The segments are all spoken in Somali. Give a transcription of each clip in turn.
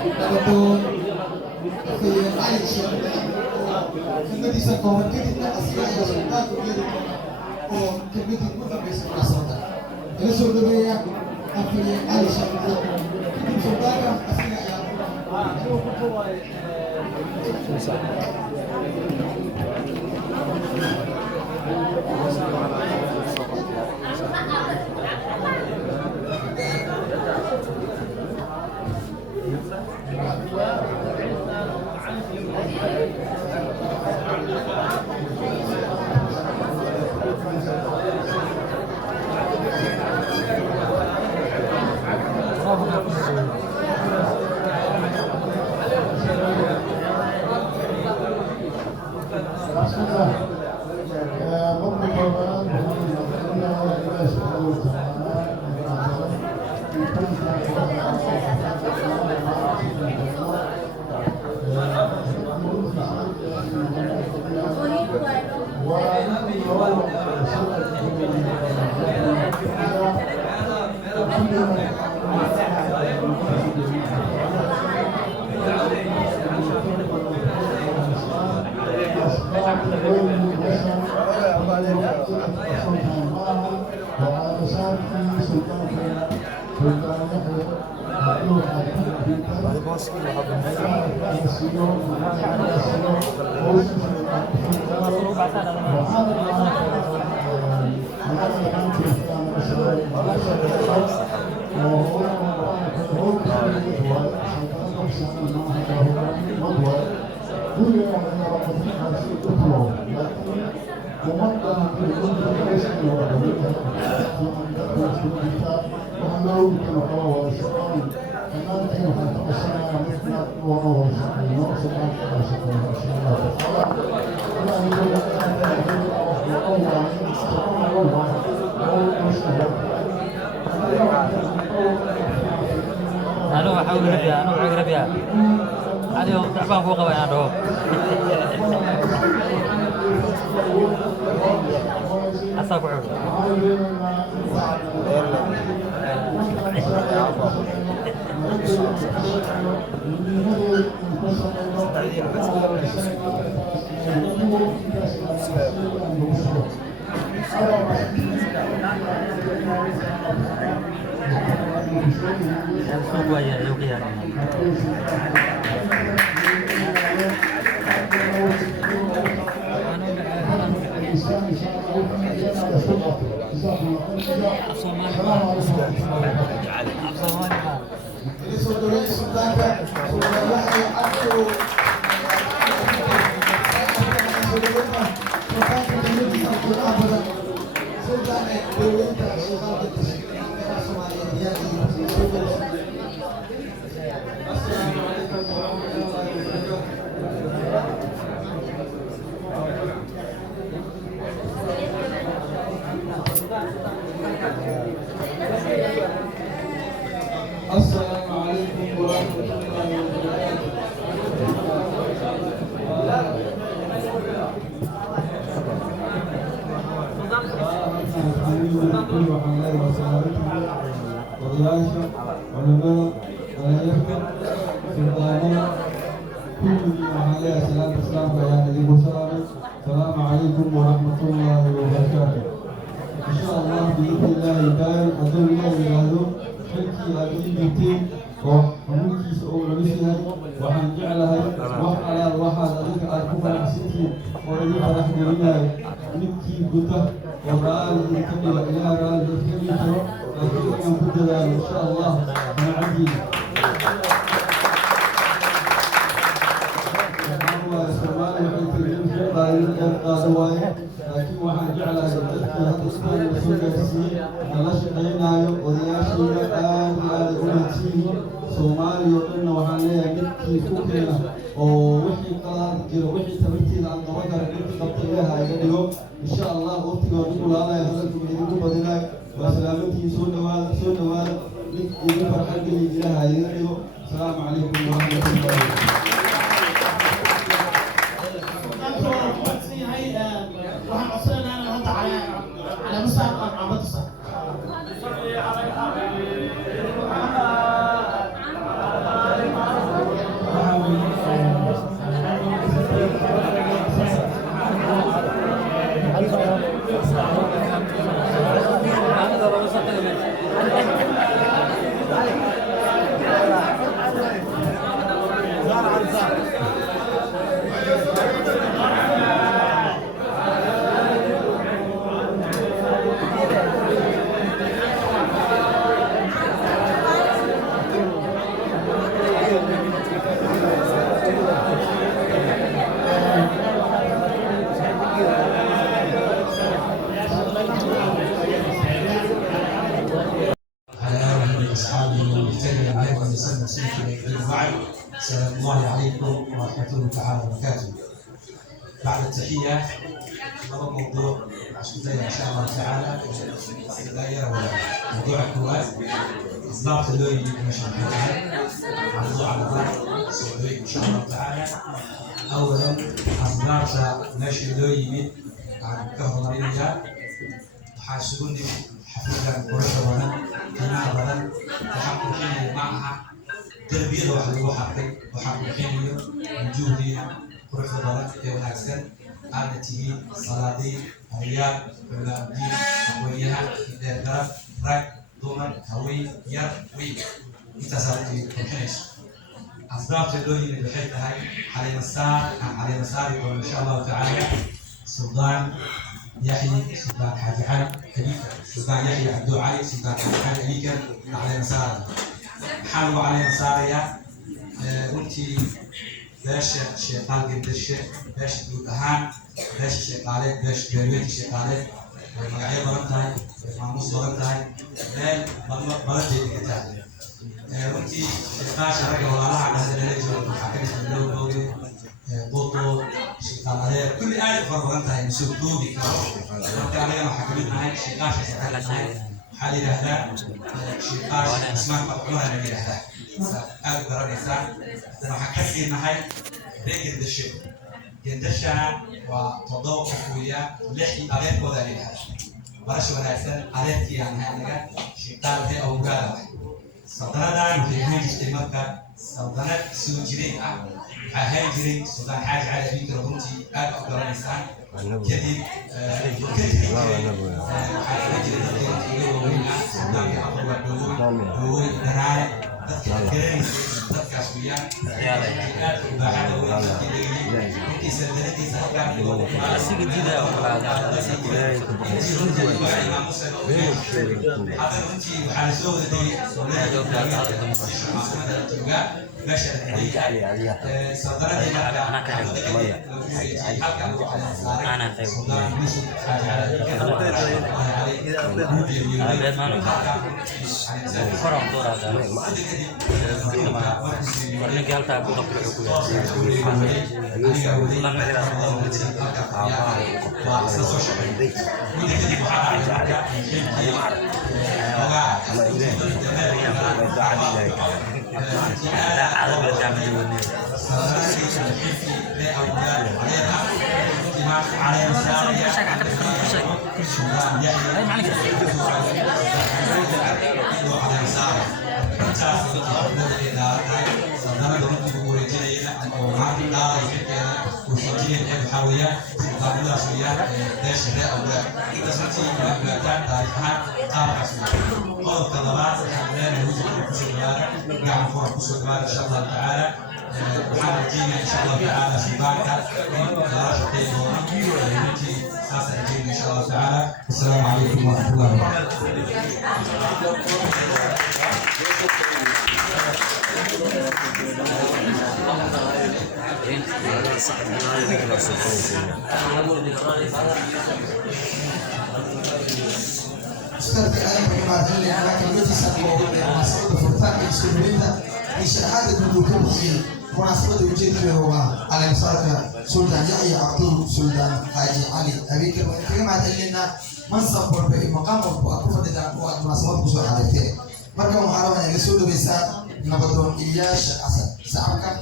Nagatoon في عايشة كمدي سكون كده أصلا يا سلطان كده أو كمدي كذا بس أصلا إذا سودبيا في عايشة كده سلطان أصلا أنا أحاول ربيع أنا أعرف ربيع عليه تعبان فوق وين عنده أصاب عود السلام عليكم ورحمة الله السلام عليكم ورحمة الله وبركاته. إن شاء الله بإذن الله تعالى أدعو الله إلى xilkii aad ii dhiibteen oo xanuunkiisa oo culus yahay waxaan jeclahay wax alaal waxaad adinka aad ku faraxsantiin oo idin farax gelinayo midkii guda oo raali idinka dhiga ilaha raali idinka dhigi karo laakiin inaan ku dadaalo insha allah manacadiina Soomaali waxay tiriyeen ficil qaado waaye laakiin waxaan jeclahay dadkii hadda istaan la soo gaarsiiyey nala shaqaynayo odayaashiina aad iyo aad u mahadsanyihiin Soomaaliya oo dhanna waxaan leeyahay midkii ku keena oo wixii qalaad jiro wixii tabartiida aan qaban kara intii qabta ilaaha iga dhigo insha allah waqtigoo dib u laabaya hadalku idinku badinayo waa salaamantiin soo dhawaada mid idin farxad geliya ilaaha iga dhigo asalaamu calaykum waraxmatullahi على مسار عمود الصف صلي على وبعد السلام الله عليكم ورحمة الله تعالى وبركاته. بعد التحية هذا موضوع عشان إن شاء الله تعالى موضوع الكواد إصلاح اللوي مش موضوع على إن شاء الله تعالى. أولا أصلاح ماشي اللوي عن كهربائية حاسبوني حفلة قرية بدن قيمة بدن وحققين معها تربية وحققين وجودي قرية بدن ونحسن عادتي صلاتي رياض ولادي وياها إدارة رك ضمن هوي يروي إتصالتي كونش أسباب تدوي من الحيث هاي على مسار إن شاء الله تعالى سلطان يحيى سلطان حاج علي أبيكر سلطان يحيى عبد علي سلطان حاج علي أبيكر على مسار حلو على مسار يا أنتي باش شيطان قد الشيء باش دوتهان باش شيطانات باش جريت شيطانات مقعية برنتاي ماموس برنتاي بل برنتي كتاب أنتي شيطان شركة ولا على هذا الليل حكيت اللون بودي بوتو شيطانات كل آية برنتاي مسوتوبي كانوا كانوا حكيت معي شيطان شيطان حالي لهلا شيطان اسمه مقبولة نبي لهلا أنا برنيسان أنا حكيت معي بين الدشة جندشة وتضوء قوية لحي أبيت وذلك ورش وناسن أبيت يعني هذا شيطان في أوجاله سلطنة دار في هاي اجتماعك سلطنة سوجري هاي جري سلطان حاج على أبيك ربوتي أب أفغانستان كذي إن شاء الله تعالى وحنجينا إن شاء الله تعالى في بعدها إن شاء الله تعالى. السلام عليكم ورحمة الله مناسبة وجودنا هو على مسارك سلطان يحيى عبد سلطان حاج علي أبيكر كما تقولنا منصب مقام وأكفر دعوة مناسبة بسوء حدثين مركب محاربة يسود بيسا نبضون إلياس حسن سعبك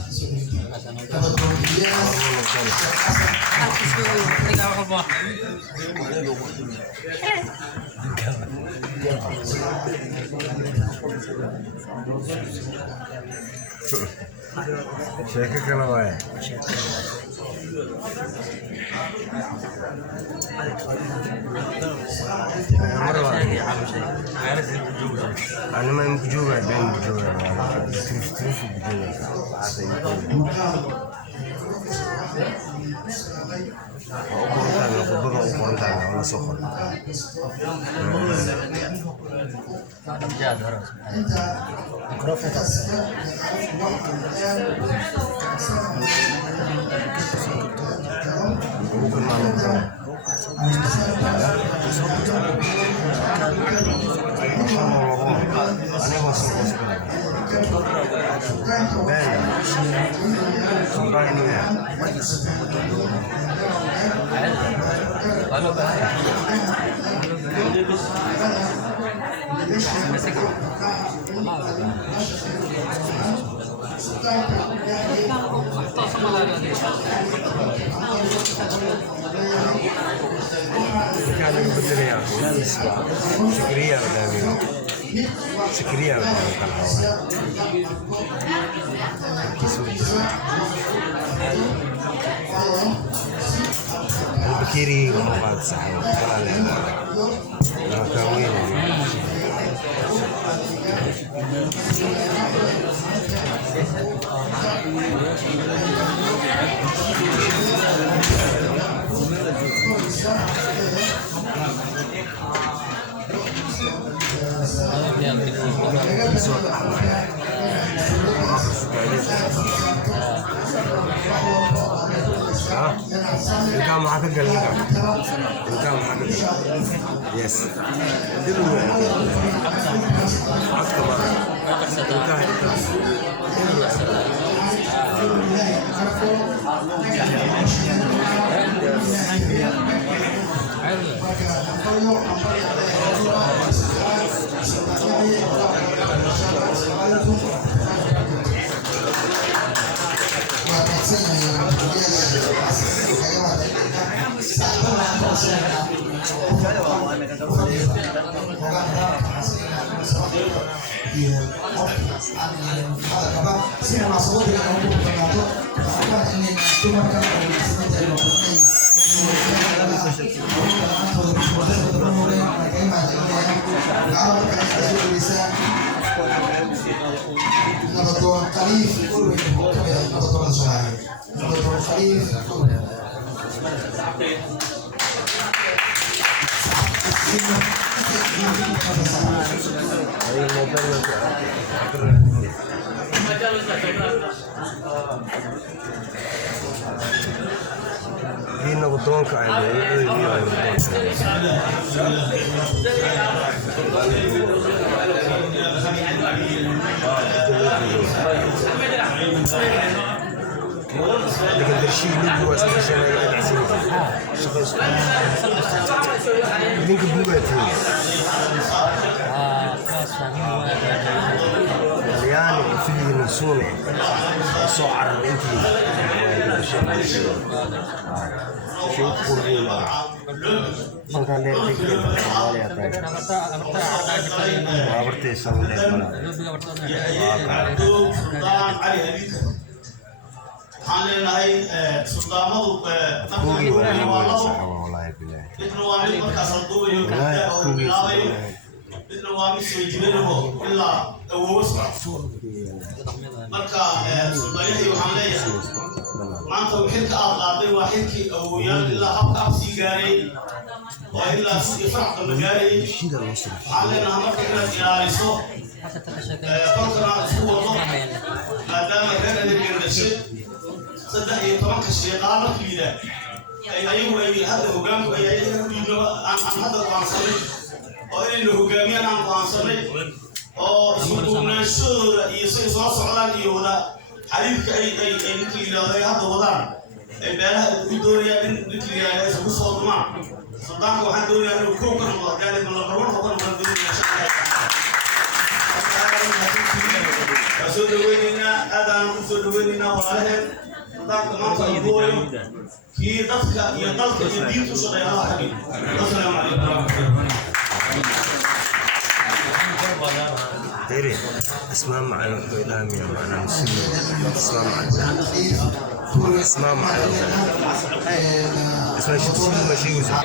نبضون إلياس شيكة كلامي أنا ما يمكجوها بين بجوها تروف بجوها وقرنتها خضرة وقرنتها ولا صخر ممكن ما نقدر أنا ما البكيري ومقاد صحيح ولا لا كاوين الكام حقق الكام حقق يس هنا قدامك لكن درشي اللي هو اسمه شنو العسير شغل لينك بوغاتي يعني في نسون صعر انت شو تقولين مكان اللي كده مالي اتاي عبرتي سوي waxaan leenahay suldaamadu كوغي markaa والله بالله midna waa mid markaas la duubayo kale oo bilaabayo midna waa mid soo jibinayo ilaa awoowo marka suldaayadii waxaan leeyahay maanta xilka aad qaaday waa xilkii awooyaal ilaa habka absii gaaray oo ilaa si farxad la gaaray waxaan leenahay marka inaad ilaaliso qolkana isku wado maadaama reer adeeg gashay saddex iyo tobanka shaqaale markiida ayagu ay hadda hogaanku ay aan hadda go'aansanay oo inay hogaamiyaan aan go'aansanay oo isku duubnaanshadooda iyo si soo socdaan iyo wada xariirka ay ninkii yiraahday hadda wadaan ay beelaha u doonayaan in ninkii yiraahday isku soo dumaan suldaanka waxaan doonayaa inuu koob ka noqdo gaalid la marwan oo ka noqdo doonayaa shaqada soo dhaweynayna aadaan u soo dhaweynayna walaalaheen suldaanka maanta uu doonayo kii dadka iyo dalka iyo diinta u shaqeeya Allah xaqiiq assalaamu calaykum تري اسمع معنا الإعلام يا معنا مسلم اسمع معنا اسمع معنا اسمع شو تقول ما شيء يوسف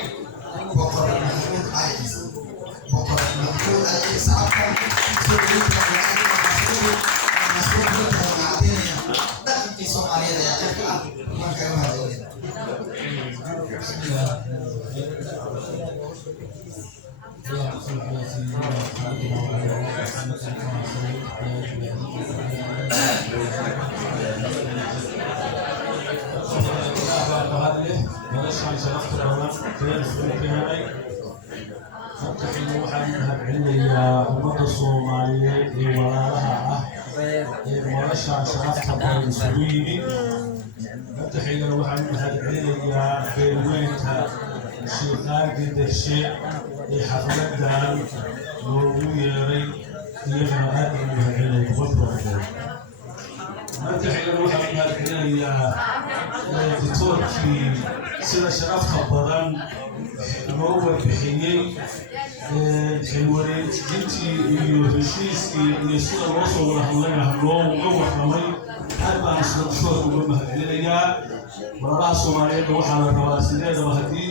meeshaan sharafta badan isugu yimid madaxaygana waxaan u mahadcelinayaa beelweynka sheekhaagii dashe ee xafladan loogu yeeray iyagana aad ugu mahadcelinaya boqolkiiba madaxaygana waxaan u mahadcelinayaa ditoorkii sida sharafta badan loo warbixiyey wareejintii iyo heshiiskii iyo sida loo soo wada hadlayna looga warramay aad baan isla ditoorka uga mahadcelinayaa walaalaha Soomaaliyeed waxaa la rabaa sideedaba haddii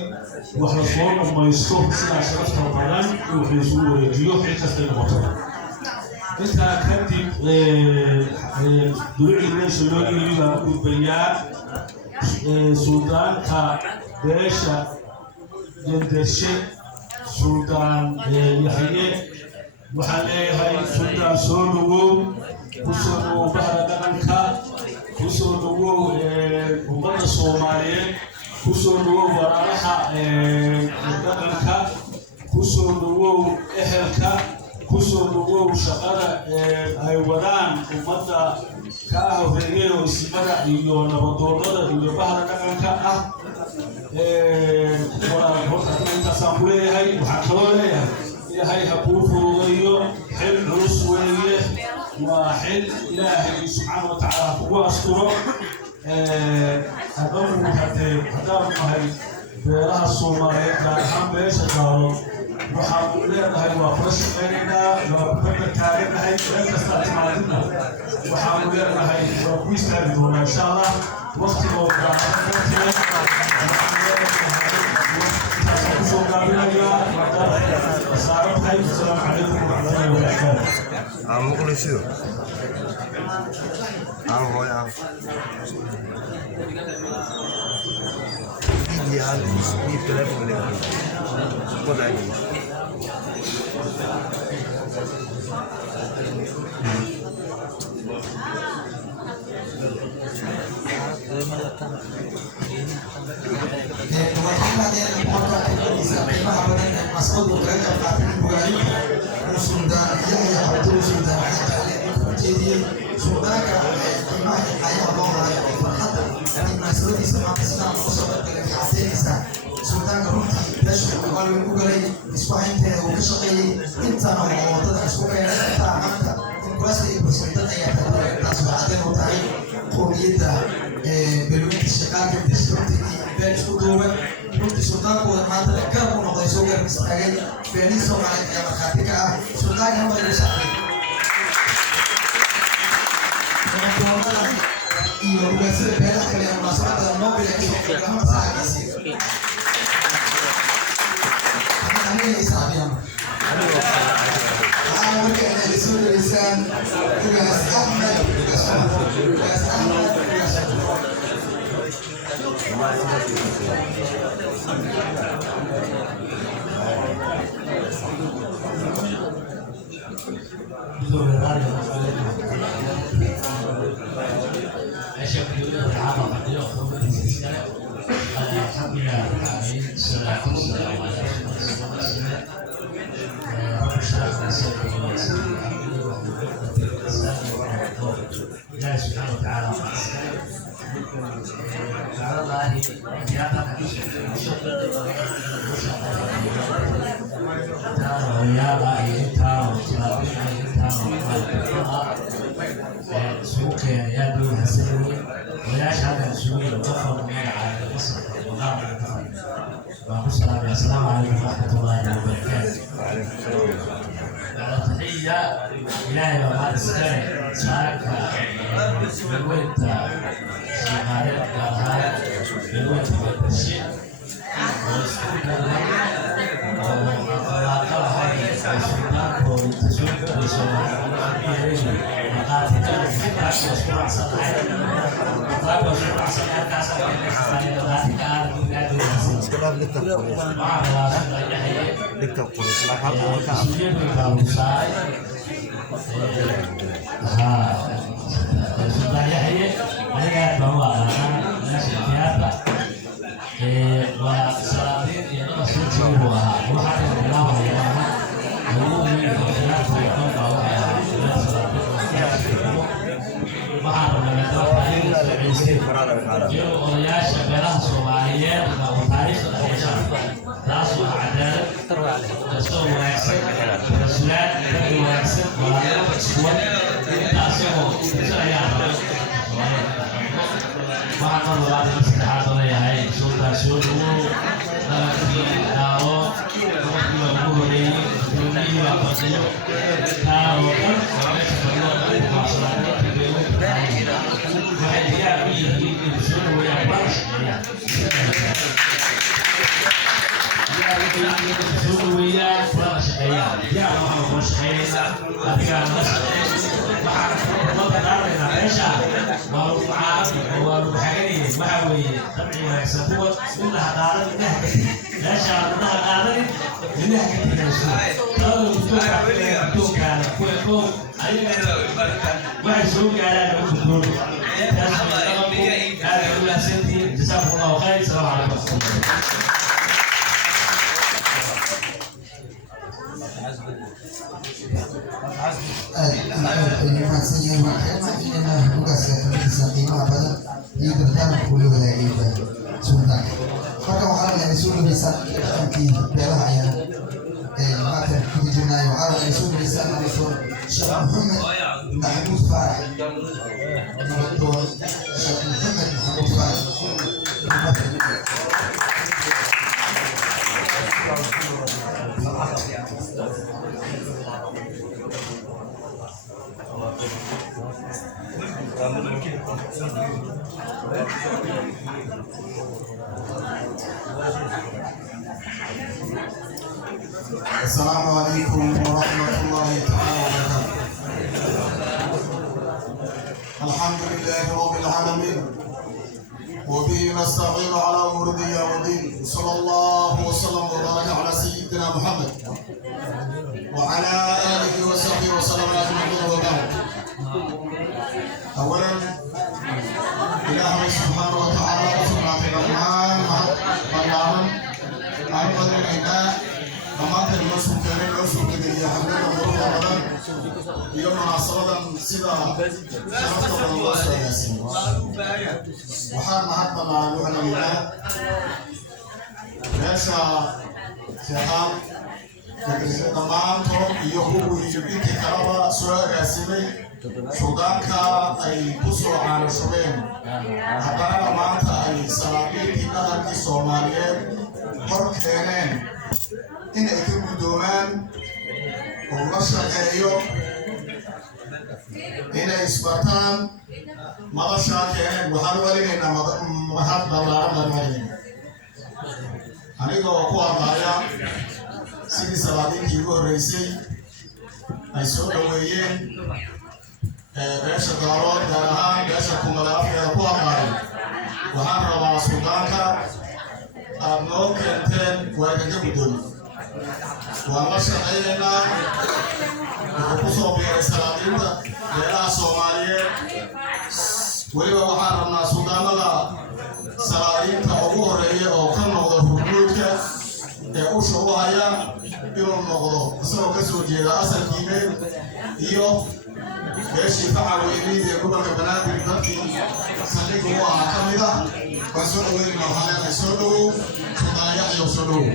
wax la soo dhamaysto sidaa sharafta badan in wax laysugu wareejiyo xil kastay noqoto intaa kadib duruucii meesha loo dhiibi baan u gudbayaa suldaanka beesha jendeshe suldaan Yaxye waxaan leeyahay suldaan soo dhawow kusoo dhawow bahda dhaqanka kusoo dhawow ummadda Soomaaliyeed kusoo dhawow walaalaha dhaqanka kusoo dhawow ehelka kusoo dhawow shaqada ay wadaan ummadda ka horeeyay oo ismada iyo nabadoonnada iyo bahda dhaqanka ah horta intaasaan ku leeyahay waxaan kaloo leeyahay ilaahay ha kuu fududeeyo xil culus weeye waa xil ilaahay subxaana wa tacaala kugu asturo haddanu haddaan nahay beelaha Soomaaliyeed gaar ahaan beesha daalo waxaanu leedahay waa kula shaqaynaynaa waa kubadda taaganahay meel kastaa timaadina waxaanu leedahay waa ku istaagi doonaa insha allah waqtigoo kusoo gaabinayaa wasaaradhay asalaamu calaykum waraxmatullahi wabarakaatu aan maqlay sido aan hooyo aan يعني دي تلاتة مليون وضعي سلطان runtii beesha Soomaaliya ku galay isku haynteeda uu ka shaqeeyay intaan oo dadka isku keenay maanta kuraasta iyo bulshada ayaa tahay taas waxay u tahay qowmiyadda beelweynta shaqaalka district beel isku duubay runtii sultaankooda maanta garab u noqday soo garab istaagay beelihii Soomaaliyeed ayaa markhaati ka ah sultaanka ma laga shaqeeyay iyo ugaasada beelaha kale ee munaasabada Nobel ee shaqeeyay saacadiisii إسلامية. أنا مركز على سوري الإنسان وياس أحمد وياس أحمد الله سبحانه وتعالى على الله السلام عليكم ورحمة الله وبركاته. تحية إلهي وهذا السنة شارك بالويت شهادة قالها بالويت بالتشيء واستقبل وقال هاي الشباب والتشويق بسرعة مقاتل وسرعة صلاحية مقاتل وسرعة صلاحية كاسر sekolah dekat polis dekat polis lakat mereka sudah ya ini bahwa siapa wasalatin itu masih coba bukan kenapa ya dulu ini bahwa guuleystay iyo odayaasha beelaha Soomaaliyeed oo taariikhda dhexeysa taas oo cadaalad kastoo wanaagsan rasuulaad dad wanaagsan walaalo iskuwan intaas oo kusayaan waxaan labaad saddexaad leeyahay sultaan soo dhawow dalkii daawo waqtiga ugu horeeyay duulihi waa fadhiyo taa oo dhan meesha fadhiyo waxay diyaar u yihiin in soo dhaweeyaan barashaya soo dhaweeyaan barashaya yaa waxaa loo shaqeynaysaa adiga la shaqeynaysaa waxaan meesha waa lagu caaqi waa lagu xaganayay waxa weeye dabci wanaagsan kuwa midnaha qaadan midnaha ka tegi meesha midnaha qaadan midnaha ka tegayso talada guddoonkaana kuwa koob ayaga waxay soo gaaraan lagu gudboon taas dhaqanku aad u wanaagsantihiin jasaakum allahu khayr salaamu calaykum السلام عليكم ورحمة الله تعالى وبركاته. الحمد لله رب العالمين وبه نستعين على أمور الدنيا والدين صلى الله وسلم وبارك على سيدنا محمد وعلى آله وصحبه وسلم أجمعين وبارك. أولا إله سبحانه وتعالى سبحانه الرحمن والعالم عن قدر الإله dhammaanteen loo soo keenay loo soo gudbiyay xafladda quruxda badan iyo munaasabada sida sharafta badan loo soo agaasiyo waxaan mahad ballaaran u celinaynaa meesha sheekhaan dhammaantood iyo kuwii intii kalaba soo agaasimay suldaanka ay ku soo caanashubeen haddana maanta ay salaabiintii dhaqankii Soomaaliyeed hor keeneen in ay ka guddoomaan oo la shaqeeyo inay isbartaan madashaa keeneen waxaan u celinaynaa mahad ballaaran baan u celinaynaa anigoo ku hadlaya sidii salaadiintii ugu horreysay ay soo dhaweeyeen beesha daarood gaar ahaan beesha kumada afkeeda ku hadlaya waxaan rabaa suldaanka aad noo keenteen waa kaga guddoomi waan la shaqaynaynaa wuxuu ku soo biiray salaadiinta beelaha Soomaaliyeed weliba waxaan rabnaa suldaanada salaadiinta ugu horeeya oo ka noqda hurmuudka ee usha u haya inuu noqdo isagoo ka soo jeeda asalkiime iyo beeshii facaweyneyd ee gobolka Banaadir dadkii saldhig u ahaa ka mid ah waan soo dhaweynaa waxaan leenahay soo dhawow suldaan Yaxya soo dhawow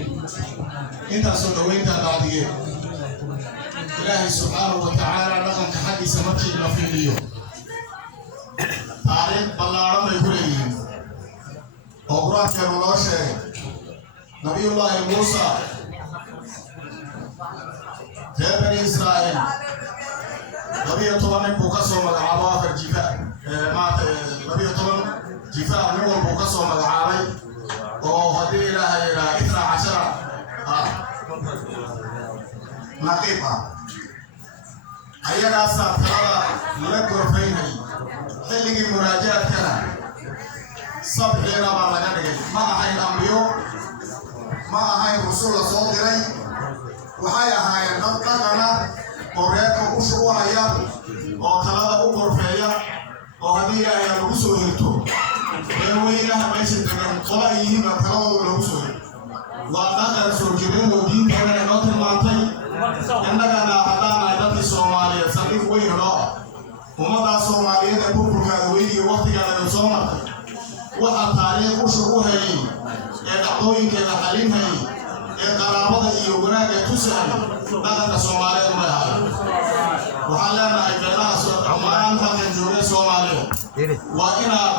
inta soo dhaweynta bacdigeed ilaahay subxaanahu wa tacaala dhaqanka xaggiisa markii la fiiriyo taariikh ballaaran bay ku leeyihiin oo qur-aankeenu noo sheegay nabiyullaahi muusa reer bani israa'iil 12 nin buu ka soo magacaabo afar jifa maanta 12 jifa nin walbuu ka soo magacaabay oo haddii ilaahay yidhaa 12 naqiib ah ayagaasaa talada la gorfaynay xilligii muraajaadkana sabciina baa laga dhigay ma ahayn ambiyo ma ahayn rusul la soo diray waxay ahaayeen dad dhaqana oo reerka usha u haya oo talada u gorfeeya oo haddii ilaahay lagu soo hirto reerweynaha meesha degan qola ay yihiinba taladooda lagu soo hirto waa dhaqan soo jireen oo diinteena inoo tilmaantay innagana haddaan nahay dadkii Soomaaliyeed saldhig weyn loo ummadda Soomaaliyeed ee burburkaada dhaweydii waqtigaada soo martay waxa taariikh u shuruuhay ee dhacdooyinkeeda xalinhay ee qaraabada iyo wanaagga tusahay dhaqanka Soomaaliyeed ma aha waxaan leenahay beelaha Soomaaliyeed halkan jooga Soomaaliyeed waa inaad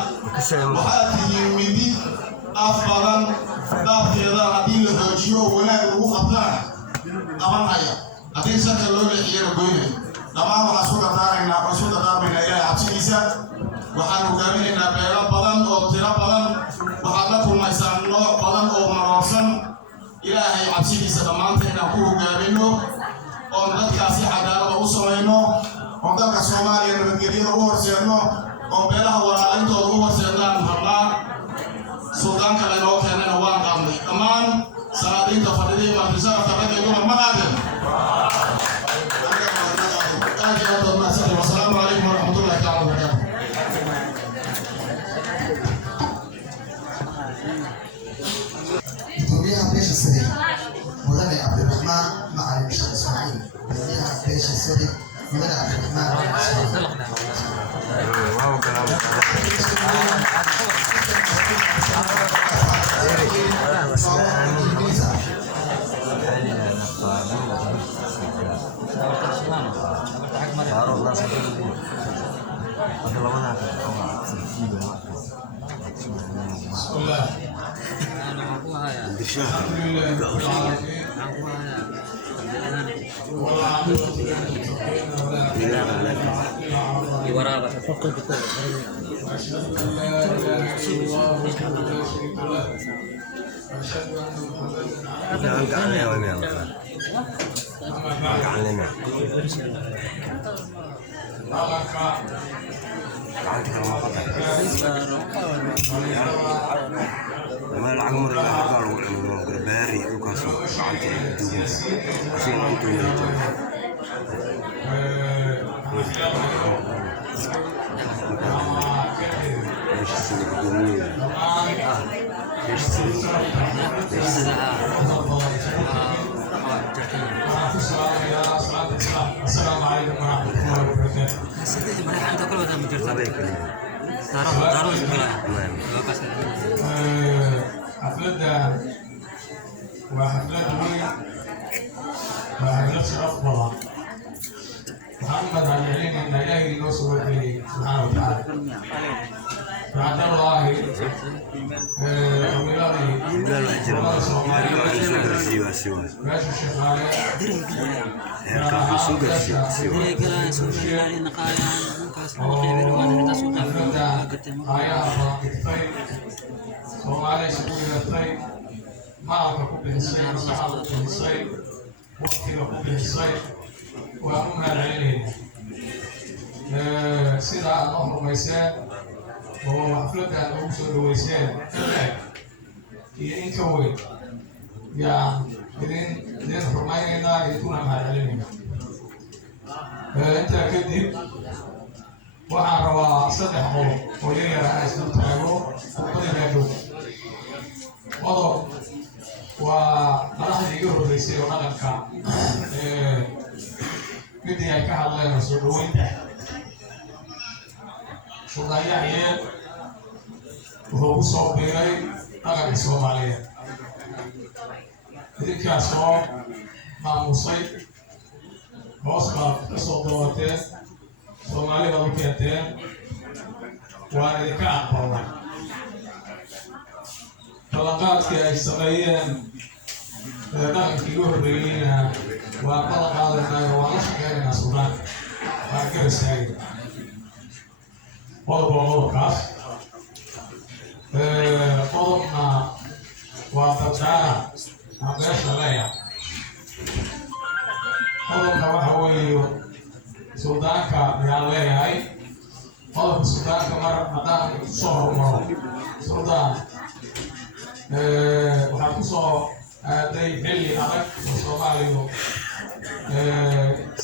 waxaad tihiin midi af badan dhaafteeda haddii la xoojiyo wanaag lagu qabtaan qabanaya haddii shaka loo leexiyana goynay dhammaan waxaan soo dardaarmaynaa ilaahay cabsidiisa waxaan hogaaminaynaa beelo badan oo tiro badan waxaad la kulmaysaan nooc badan oo maroorsan ilaahay cabsidiisa dhammaanteen inaan ku hogaamino oon dadkaasi cadaalada u samayno oon dalka Soomaaliya nabadgelyada u horseedno oon beelaha walaalintooda u horseednaan rabnaa suldaanka laynoo keenayna waan qaadnay dhammaan salaadiinta fadhidii martisharafka rag iyo dumar ma qaadeen والسلام عليكم ورحمة الله تعالى وبركاته. توبيها بيش السري مدني عبد الرحمن مع الشيخ إسماعيل. توبيها بيش السري مدني عبد الرحمن مع ما العمر اللي قالوا انه غرباري وكاسو عندي دوغ عشان انتو السلام عليكم ورحمة الله وبركاته. سيدي مريح أنت كل وقت مجرد دارو حفلة وحفلة وين وحفلة شرف بلا محمد عليين إن إلهي نوصل إليه سبحانه وتعالى بعد الله وهو حفلة أن أوصل ويسان إن كوي يا إذن حرمينا يكون مع العلم أنت كذب وعن روا صدح مو ولي رأس نتعبه وقد يجو وضع ومراحل يجوه بيسير ونغنكا بدي يكاها الله رسول وينته شغايا وهو صوب بيري أغاني Soomaaliyeed idinkaasoo maamusay hoos baad ka soo doorateen Soomaalida u keenteen waana idinka aqbalnay ballanqaadkii ay sameeyeen dhaqankii ugu horreeyeyna waa ballan qaadanayo waan la shaqeynaynaa Suudaan waan garisaayay qodobkaas qodobna waa dadkaana aan beesha leeyahay qodobka waxa weeye Suudaanka ayaan leeyahay qodobka Suudaanka mar haddaan soo hormaro Suudaan waxaa ku soo aaday xilli adag oo Soomaalidu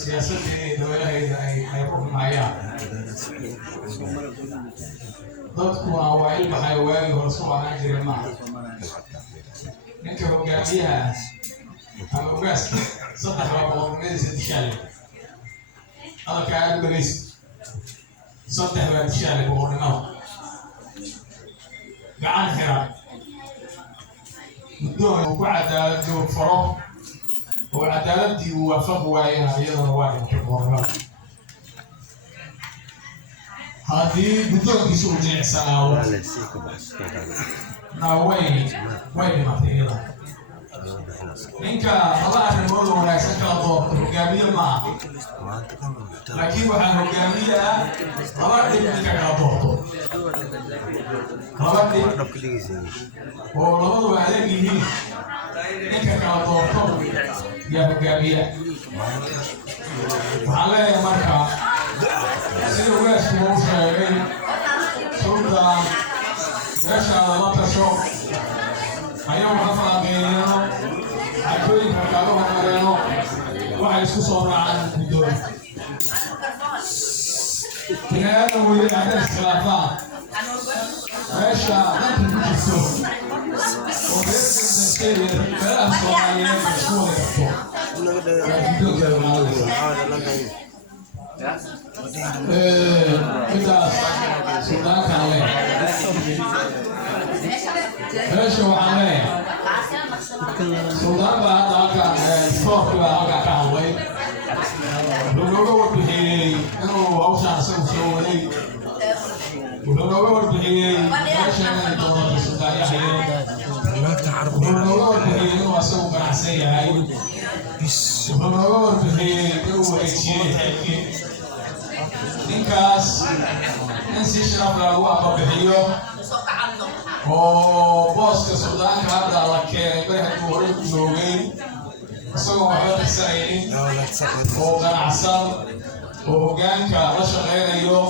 siyaasadii dowladahayda ay ku xumayaan dadkuna waa ilbaxay waagii hore soo ahaan jiray maaha ninka hogaamiyaha ama ogaaska saddex boqornimadiisa dishaale hadalka aad dhegeysa صدق بأشياء اللي بقولنا قاعد حرام الدول وعدالة وفرق وعدالتي ووفق وياها أيضا واحد كبرنا هذه بدون كسور جنح سنة وين ما تيجي إنك الله أكبر ونعيشك الله رجالية ما لكن وحنا رجالية الله يديك كابوتو الله يديك ولو عليه إنك كابوتو يا رجالية وعلى مركا سيروا يسمعوا شيء سلطان يشعل الله تشوف أيام حفلة بيننا أكوين حكالو هنرينو وحيسو صورة عن الدول كنايانا ويلي عدد الخلافات عيشا نحن نجسو وبيرك النسير كلام صوماليين مشهور يحفو كده سودان كالي ايش هو عليه سودان بعد هذا صوت هذا كالي لو بيجي انه اوشان سوي ولو بيجي عشان يدور السودان يحيى لو بيجي انه اسوق عسيه هاي ولو بيجي هو شيء ninkaas in si sharaf lagu ababixiyo oo booska Suudaanka hadda la keenay barhadku hore u joogay isagoo waxba dhisaynin oo ganacsan oo hoggaanka la shaqeynayo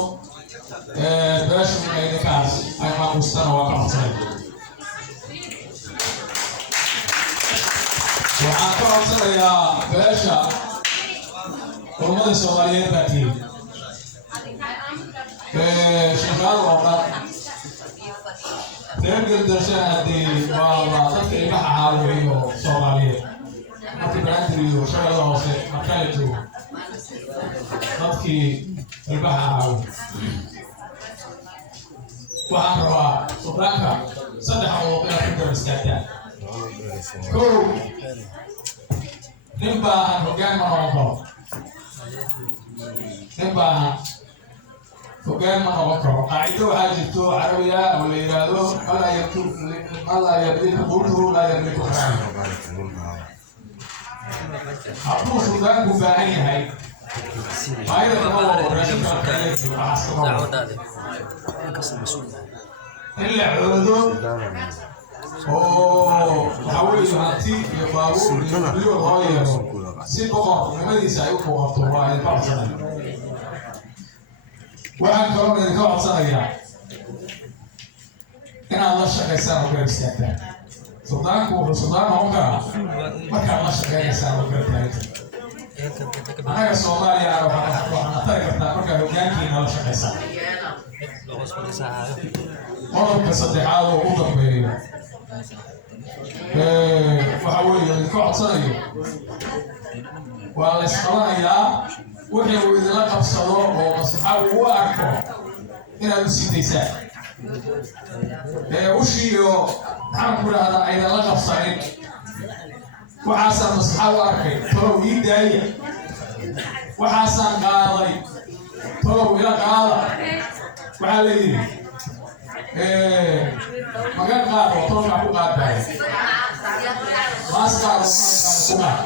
beesha ninkaas ay maamustaan waa ka codsanay waxaan ka codsanayaa beesha ummada Soomaaliyeed baatiin شغال وقت تقدر درشان دي والله تفكر ما حاولوا صوماليه ما تبرندري وشغل وصل مكانته تفكي البحر وعروا صبرانكا صدق وقنا تقدر استعداد كو نبا هنرجع مرة نبا وكان ما نوكر قاعدة وحاجته عربية ولا يرادو ولا يكتب الله يبديك قوله لا يبديك خير أبو سودان كفاية هاي هاي تطور رشيد إلا عودو أوه حاول يهاتي يبارو يبليو غاية سيبقى لماذا سيبقى طبعا يبقى waxaan kaloo idinka codsanayaa inaad la shaqaysaan oo garab istaagtaan suldaanku wuxuu suldaan noqon karaa markaad la shaqaynaysaan oo garab taagtaan anaga Soomaaliya waxaan tari kartaa markaad hoggaankiina la shaqaysaan qodobka saddexaad oo ugu dambeeya waxa weeye idinka codsanayo waa la isqabanayaa wixii uu idinla qabsado oo maslaxa uu u arko inaad u sii daysaan ushiiyo maxaan ku dhahdaa aydan la qabsanin waxaasaan maslaxa u arkay tolow ii daaya waxaasaan qaaday tolow ila qaada waxaa la yidhi magan qaado tolkaa ku qaadbaya maas qaado ku qaad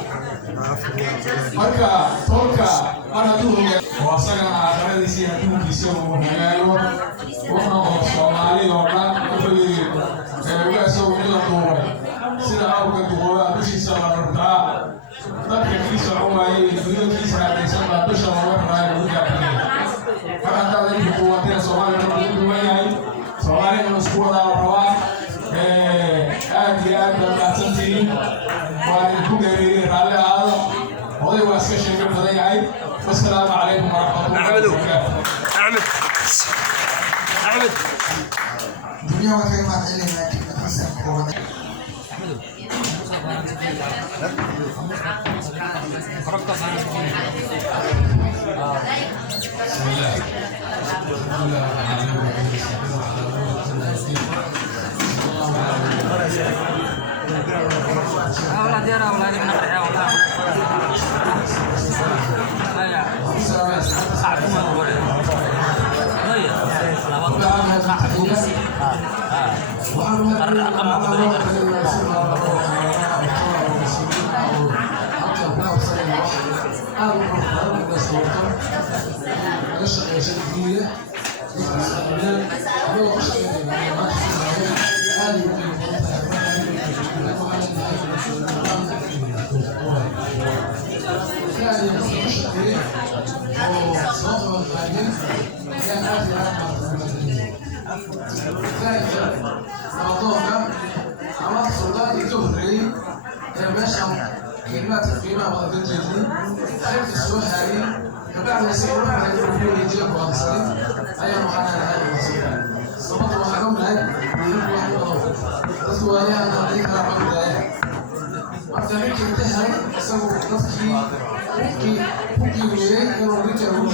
marka tolka mar hadduu oo asagana aakhiradiisa iyo adduunkiisa uu hagaago wuxuu noqdo Soomaali oo dhan wuxuu yidhi waa isagu in la duubay sida awga duqooba dushiisa la rartaa dadka kiisa cumaayay dunyadkiisa raadaysan baa dusha looga raraayo lagu gaabiyey mar haddaad idinku duubanteen Soomaaliya lagu duuban yahay Soomaaliyana isku wadaa la rabaa aad iyo aad baad mahadsantihiin waa idinku dheereeyey raalli ahaado oday waa iska sheega badan yahay والسلام عليكم ورحمة الله وبركاته. أحمد. الدنيا ما كان معنا إلا ما كنا نحسن كورونا. خرجت بسم الله الحمد لله رب العالمين وعلى كلمات القيمة بعد الجديد خلف السؤال فبعد يسير على الرجول يجيب واصلين أي محاولة هذه الوصية صمت وحرم لك يجيب واحد أضافه رسوله أنا ذيك رقم بداية وقت منك انتهى سووا تفكي فكي وياه كانوا بيتعبوا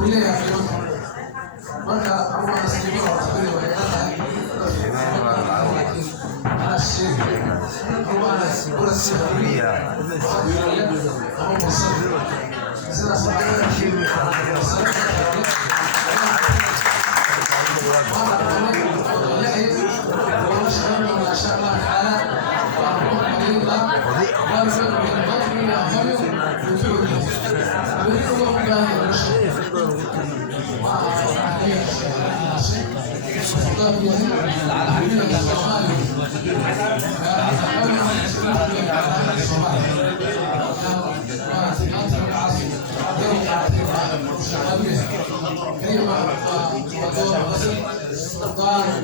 وياه في مرة أول أسلمه وأخبره ويقطع على الشيء هو على السيرة هو مصر سنة سبعين كيلو ما شاء الله تعالى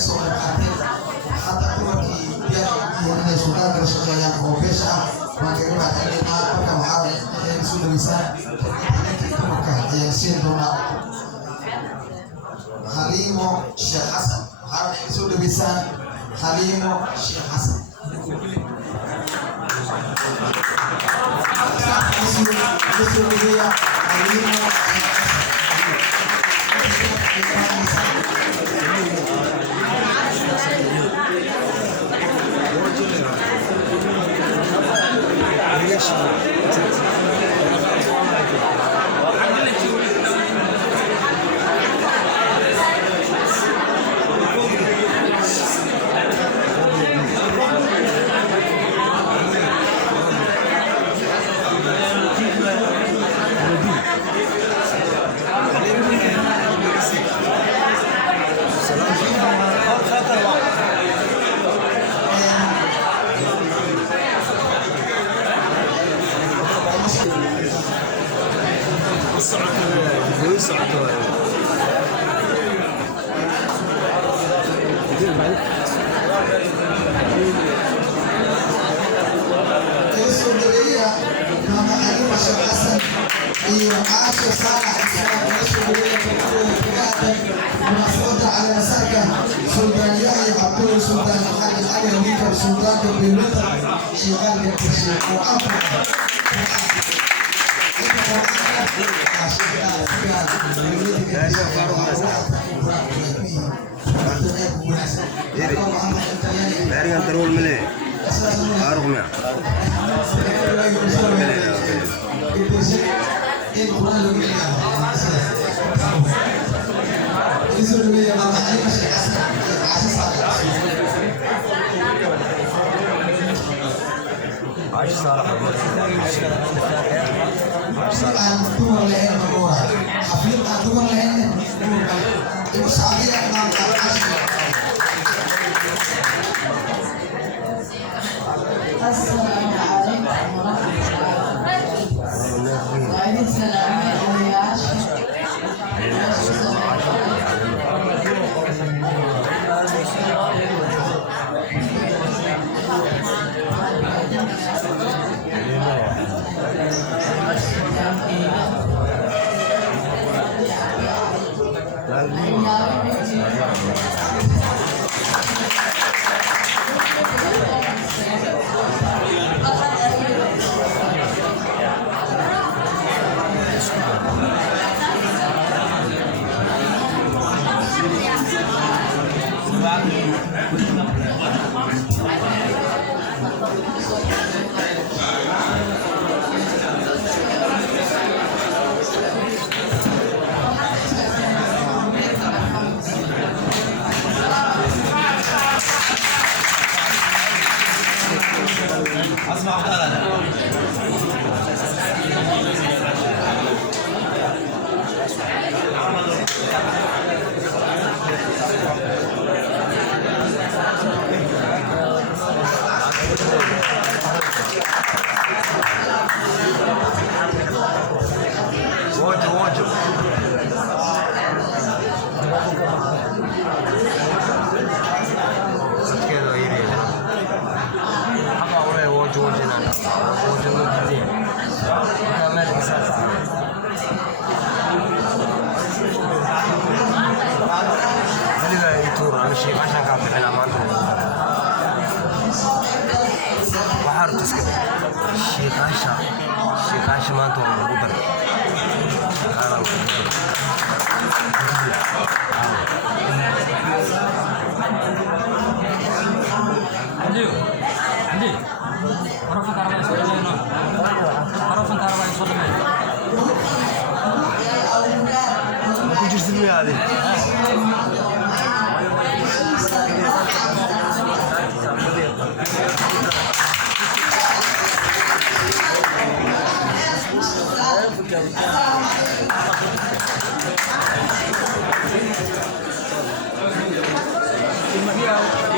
كسر حتى كمركي بيان السودان كشجاع أو بيشا ما كنا علينا كم حال سود ويسان كمركا يسير دونا حليمو شيخ حسن حال سود ويسان حليمو شيخ حسن على مساكن سلطان يحيى عبد سلطان الحاج علي هنيك سلطان بالمتر شغال بالتشريع وأفضل Dari yang terul mele, baru mea.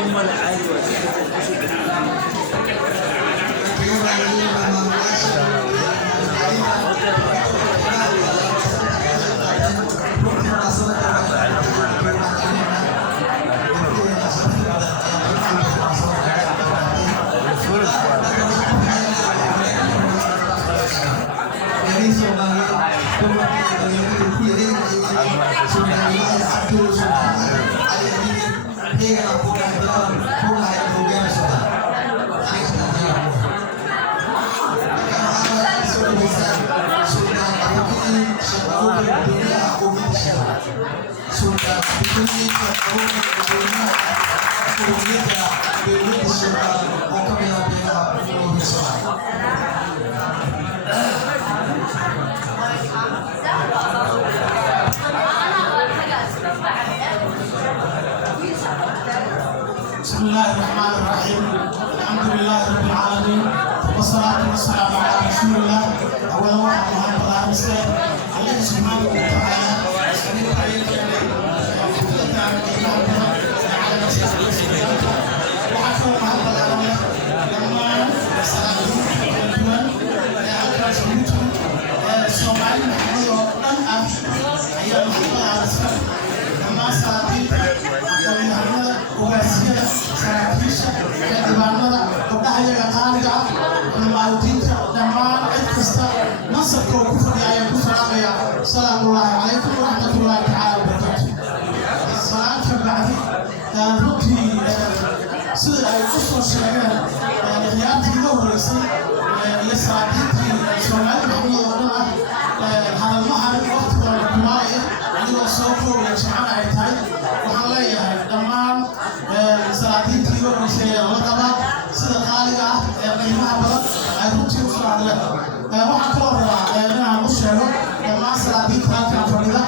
إما العادي وكمل بها وبسرعة. بسم الله الرحمن الرحيم. الحمد لله رب العالمين والصلاة والسلام على رسول الله. أولا واحد محمد الله مسلم عليه سبحانه وتعالى السلام الله عليكم ورحمة الله تعالى وبركاته. السلام كبعدي ربي سيد أي قصة شيئا خيارتي له رئيسي يساعدتي سؤال محمد الله هذا المحل وقت الكمائي عندي وصوفه ويجمعنا عيتاي وحليا دمان ساعدتي له رئيسي لقبا سيد خالقة قيمها بلد ربي وصلنا له وحكور لنا مشهور ما سلادي كان فريدة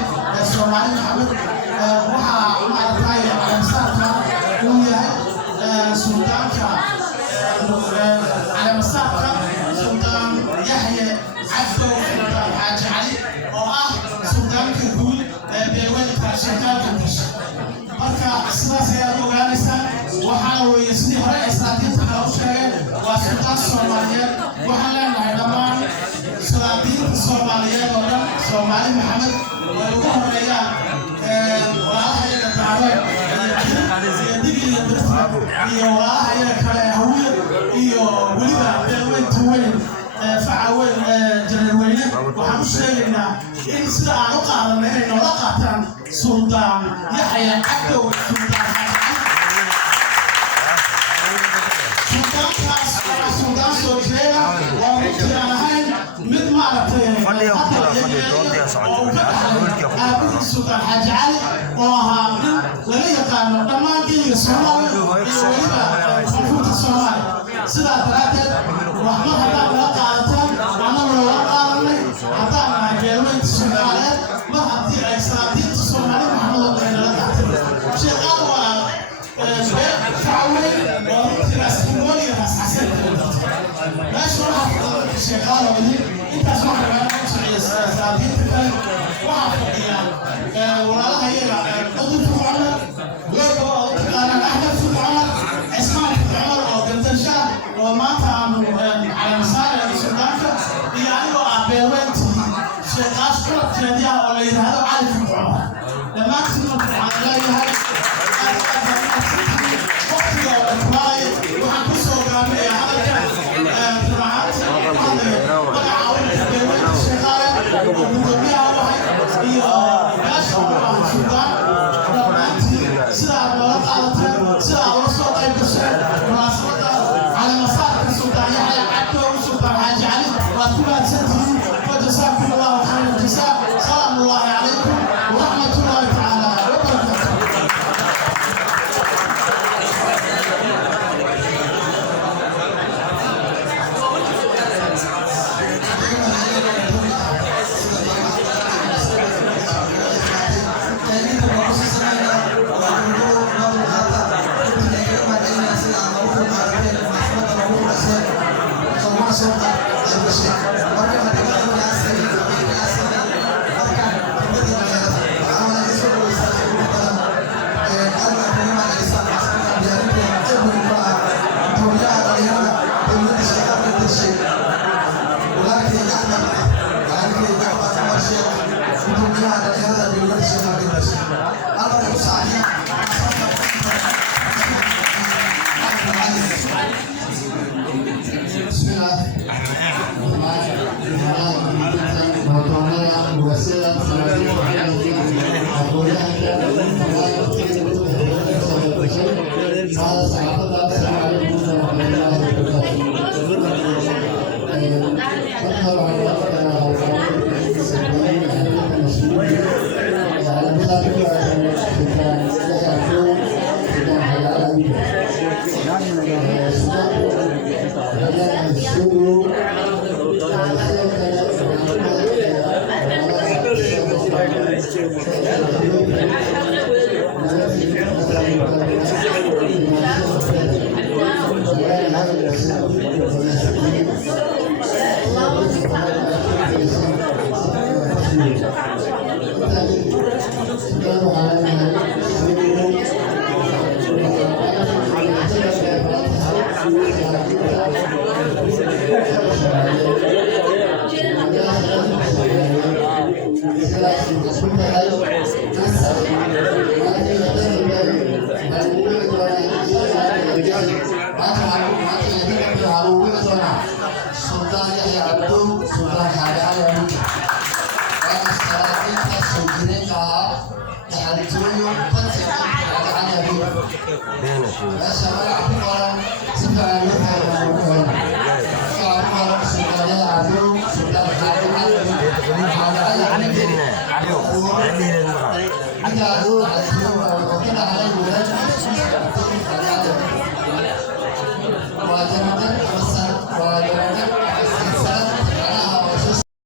سومالي محمد وحا معرفة على مسافة وياه سلطان على مسافة سلطان يحيى عبده سلطان حاج علي سلطان كهول بيوان كاشكال كنتش marka sidaas ayaa ogaanaysaa waxaa weeye sidii hore islaadiinta kale u sheegay waa sultaan Soomaaliyeed waxaan leenahay dhammaan salaadiinta Soomaaliyeed oo dhan Soomaali Maxamed way ugu horeeyaan walaalahayaga Daaro iyo Digil iyo Dirfa iyo walaalahayaga kale Hawiye iyo weliba beelweynta weyn facaweyn Jareerweyne waxaan u sheegaynaa in sida aan u qaadanay inay noola qaataan سلطان يحيى عبده سلطان سلطان سوجيلا ومكان هاي مثل ما عرفت سلطان حاج علي وها من لغاية كانوا دمان كي الصومالي يوليبا خلفوت الصومالي سيدا ثلاثة وحنا حتى ولا قادتان وانا ولا قادني حتى ما جيلوين الصومالي ما حتى اكسراتين الصومالي محمد الله يلا شيخان فعوين وتراسكموني حساسين ماشي واحد شيخان ولي انت سمعت بقى اكسراتين واحد ولا هي قدر في عمر لو انا احمد في عمر اسمع في عمر او قدرشا وما تعمل على مسار السودان يعني وابيوت شيخاش كرت جديها ولا يهدوا على في عمر لما تسمع على لا يهد وقت الإطلاع وحكسوا قامي هذا جماعات ولا عاون بيوت الشيخاية ومضبيها واحد على مسار السلطان يحيى عبده وسلطان حاج علي وكلها تسدد وجزاكم الله خير الجزاء. سلام الله عليكم ورحمة الله تعالى وبركاته. عليهم